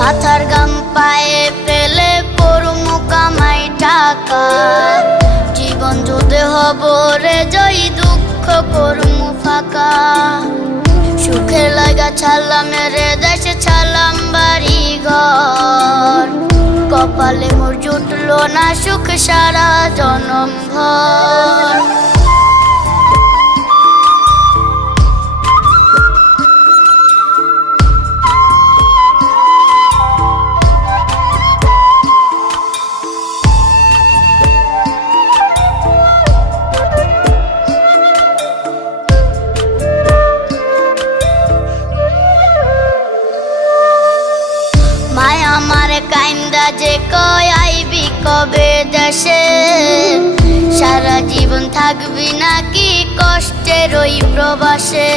মাথার গাম পায়ে ফেলে পড়মু কামাই টাকা, জীবন যুদ্ধে হব রে জয়ী, দুঃখ করমু ফাঁকা। সুখের লাগা ছাড়লাম রে দেশে, ছাড়লাম বাড়ি ঘর, কপালে মোর জুটলো না সুখ সারা জনম ভর। মায় আমার কাইন্দা যে কয় আইবি কবে দেশে, সারা জীবন থাকবি নাকি কষ্টের ওই প্রবাসে।